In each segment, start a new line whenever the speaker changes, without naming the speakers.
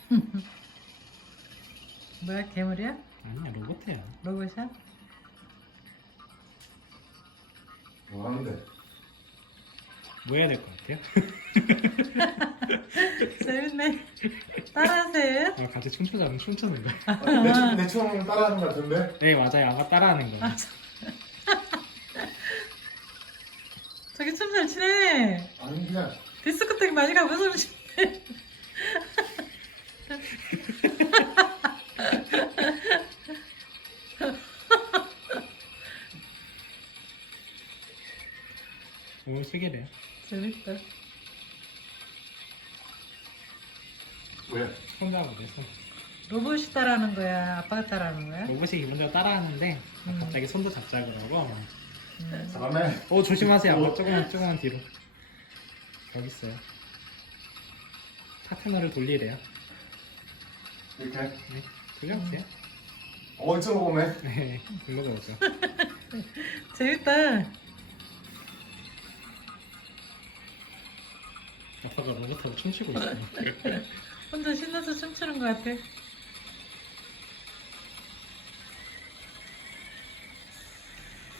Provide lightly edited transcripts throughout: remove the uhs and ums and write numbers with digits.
뭐야, 괴물이야?
아니야, 로봇이야.
로봇이야?
뭐 하는데?
뭐 해야 될 것 같아요?
재밌네. 따라하세요.
아, 같이 춤추자면 춤추는 거야.
내 춤을 따라하는 것 같은데?
네, 맞아요. 아마 따라하는 거예요.
저기 춤 잘 추네.
아니 그냥
디스코텍 많이 가면서 추네.
오늘 쓰게래요.
재밌다.
왜?
손 잡으래, 손.
로봇이 따라하는 거야? 아빠가 따라하는 거야?
로봇이 기본적으로 따라하는데 갑자기 손도 잡자 그러고.
잠깐만.
오, 조심하세요. 아빠 조금만 뒤로. 여기 있어요. 파트너를 돌리래요.
이렇게.
네, 돌려보세요.
이쪽으로 보네.
네, 불러가 오죠.
재밌다.
아빠가 로봇하고 춤추고 있어요.
혼자 신나서 춤추는 것 같아.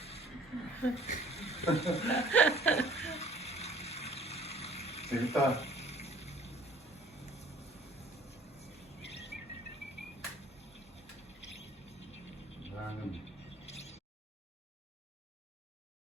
재밌다.